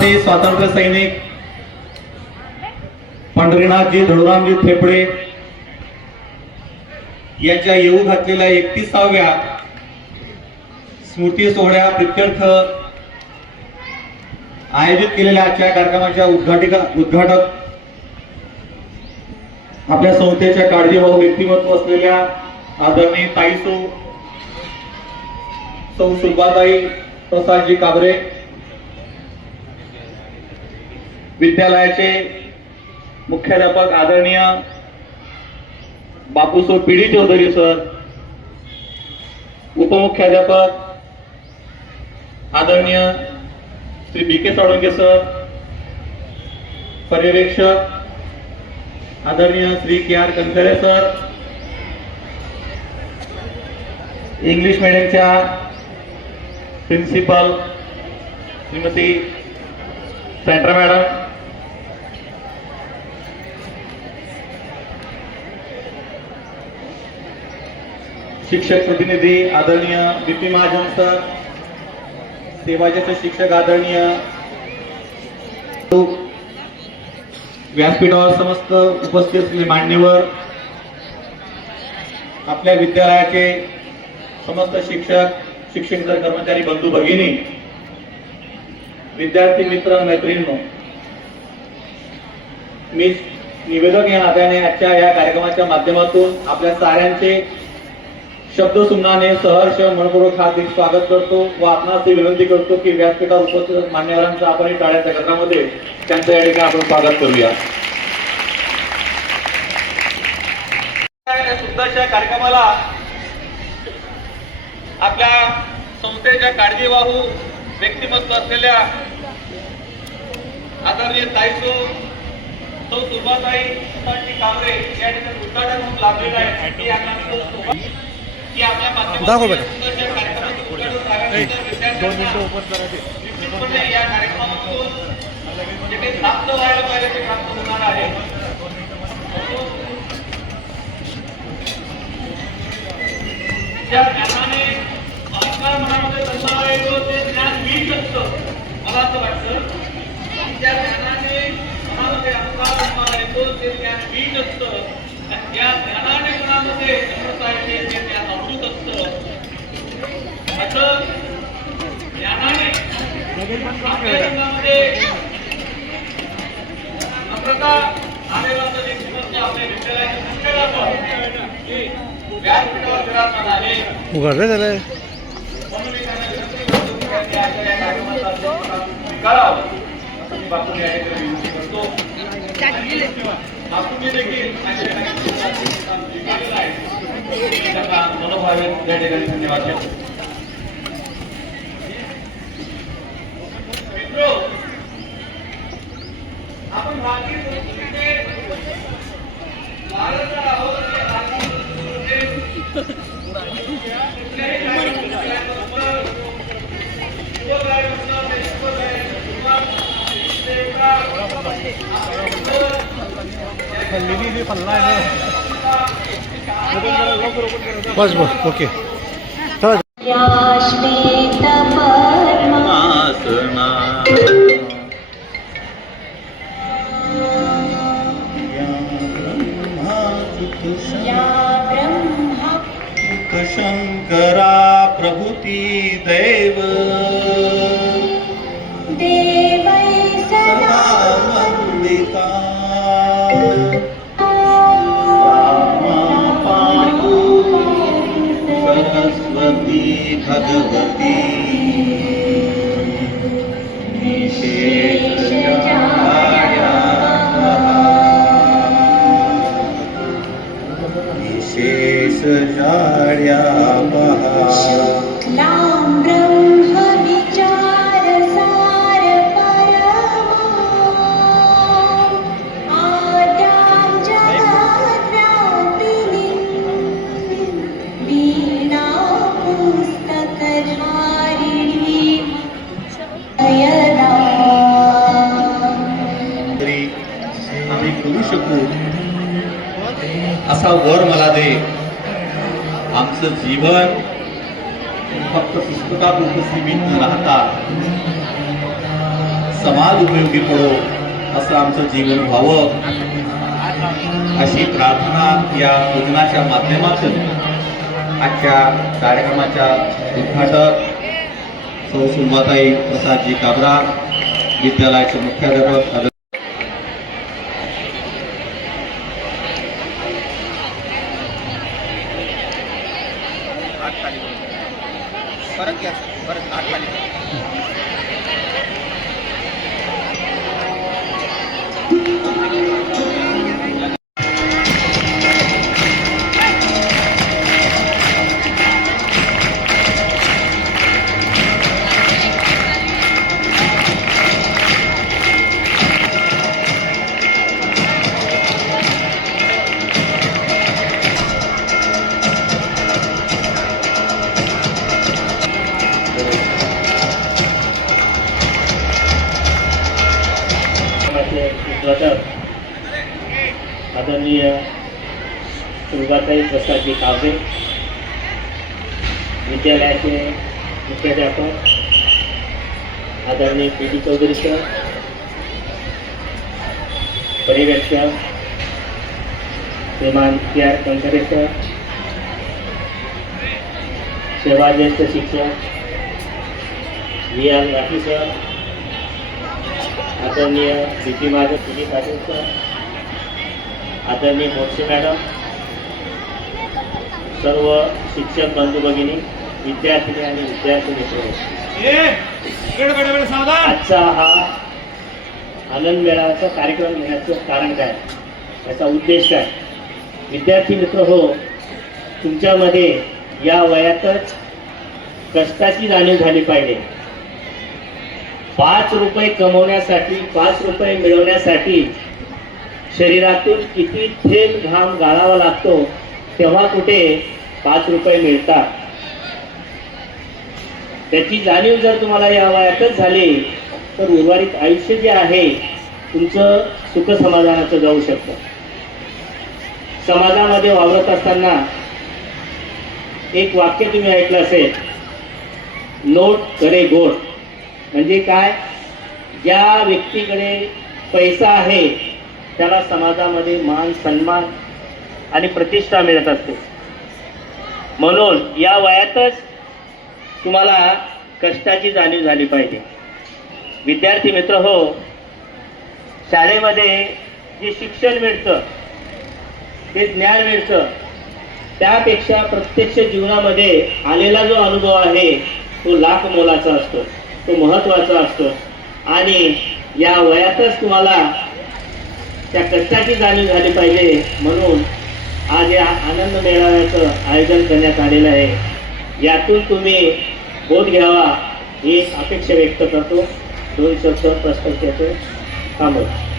छत्रपती स्वातंत्र्य सैनिक पंढरीनाथजी धुळरामजी थेपडे यांच्या येऊ घातलेल्या 31व्या स्मृती सोहळ्या प्रित्यर्थ आयोजित केलेल्या आजच्या कार्यक्रमाच्या उद्घाटक आपल्या संस्थेच्या काळजीवाहू व्यक्तिमत्व असलेल्या आदरणीय ताईसो सौ सुलभाताई प्रसादजी काबरे, विद्यालयाचे मुख्याध्यापक आदरणीय बापूसो पीडी चौधरी सर, उपमुख्याध्यापक आदरणीय श्री बी.के. साळुंखे सर, पर्यवेक्षक आदरणीय Shri KR. Kankare sir, English मीडियमच्या प्रिन्सिपल श्रीमती सेंट्रा मॅडम, शिक्षक प्रतिनिधी आदरणीय बी.पी. महाजन सर, सेवाचे शिक्षक आदरणीय व्यासपीठावर समस्त उपस्थित असलेले मान्यवर, आपल्या विद्यालयाचे समस्त शिक्षक शिक्षकेतर कर्मचारी बंधू भगिनी, विद्यार्थी मित्र मैत्रिणींनो, मी निवेदक या नात्याने आजच्या या कार्यक्रमाच्या माध्यमातून आपल्या साऱ्यांचे शब्दसुमनाने सहर्ष मनपूर्वक हार्दिक स्वागत करतो व आपणास विनंती करतो की व्यासपीठावर उपस्थित मान्यवरांचा आपण टाळ्याच्या गजरामध्ये त्यांचं या ठिकाणी आपण स्वागत करूया. सुद्धाच्या कार्यक्रमाला आपल्या संस्थेच्या काळजीवाहू व्यक्तिमत्व असलेल्या आदरणीय ताईसो सौ सुलभाताई प्रसादजी काबरे या ठिकाणी उद्घाटन होऊन लाभलेलं आहे की आपल्या माध्यमातून या कार्यक्रमातून जे काही प्राप्त व्हायला पाहिजे ते प्राप्त होणार आहे. ज्या ज्ञानाने अहंकार मनामध्ये जन्माला येतो ते ज्ञान वीज असतं. मला असं वाटतं ज्या ज्ञानाने मनामध्ये अहंकार जन्माला येतो ते ज्ञान वीज असतं आणि ज्या ज्ञानाने मनामध्ये नम्रता येते ते ज्ञान अमृत असतं. असं ज्ञानाने आपल्या जीवनामध्ये नम्रता आलेला असं एक समजतं. आपल्या विद्यालयाचे मुख्याध्यापक व्यासपीठावर विराजमान आहे. उघडले झाले म्हणून मी त्यांना विनंती करतो की त्यांनी आजच्या या कार्यक्रमाचा अध्यक्षपद स्वीकारावं असं मी बापूंनी या ठिकाणी विनंती करतो. बापूंनी देखील काम स्वीकारलेलं आहे. त्यांना मनोभावे या ठिकाणी धन्यवाद देतो. मित्रो, आपण भारतीय संस्कृतीचे भारतात आहोत. बस बस ओके. शंकरा प्रभुती दैव सदा वंदिता पातु सरस्वती भगवती विशेष जाड्या शुक्लां ब्रह्म विचार सार परमा आद्यां जगद्व्यापिनीं वीणा पुस्तकधारिणीं अयदा तरी आम्ही करू शकू असा वर मला दे. आमचं जीवन फक्त पुस्तकापुरतं सीमित न राहता समाज उपयोगी पडो, असं आमचं जीवन व्हावं, अशी प्रार्थना या पूजनाच्या माध्यमातून आजच्या कार्यक्रमाच्या उद्घाटक सौ सुंभाताई प्रसादजी काबरा, विद्यालयाचे मुख्याध्यापक उद्घाटक आदरणीय सुंभाताई प्रसादजी काबरे, विद्यालयाचे मुख्याध्यापक आदरणीय पी डी चौधरी सर, पर्यवेक्षक श्रीमान पी आर कंकरे सर, सेवाज्येष्ठ शिक्षक व्ही आर राठी सर, आदरणीय बी पी माझे पी पाटील सर, आदरणीय मोर्चे मॅडम, सर्व शिक्षक बंधू भगिनी, विद्यार्थिनी आणि विद्यार्थी मित्र, आजचा हा आनंद मेळाव्याचा कार्यक्रम घेण्याचं कारण काय, याचा उद्देश काय? विद्यार्थी मित्र हो, तुमच्यामध्ये या वयातच कष्टाची जाणीव झाली पाहिजे. 5 रुपये कमवण्यासाठी, 5 रुपये मिळवण्यासाठी शरीरातून किती थेंब घाम गाळावा लागतो, तेव्हा कुठे 5 रुपये मिळतात. त्याची जाणीव जर तुम्हाला या वयातच झाली तर उर्वरित आयुष्य जे आहे तुमचं सुख समाधानाचं जाऊ शकतं. समाजामध्ये वावरत असताना एक वाक्य तुम्ही ऐकलं असेल, नोट करे गोड. म्हणजे काय? ज्या व्यक्तीकडे पैसा आहे त्याला समाजामध्ये मान सन्मान आणि प्रतिष्ठा मिळत असते. म्हणून या वयातच तुम्हाला कष्टाची जाणीव झाली पाहिजे. विद्यार्थी मित्र हो, शाळेमध्ये जे शिक्षण मिळतं, ते ज्ञान मिळतं, त्यापेक्षा प्रत्यक्ष जीवनामध्ये आलेला जो अनुभव आहे तो लाख मोलाचा असतो, तो महत्त्वाचा असतो. आणि या वयातच तुम्हाला त्या कष्टाची जाणीव झाली पाहिजे. म्हणून आज या आनंद मेळाव्याचं आयोजन करण्यात आलेलं आहे. यातून तुम्ही बोध घ्यावा ही अपेक्षा व्यक्त करतो. 2 शब्द प्रस्ताव थांबवतो.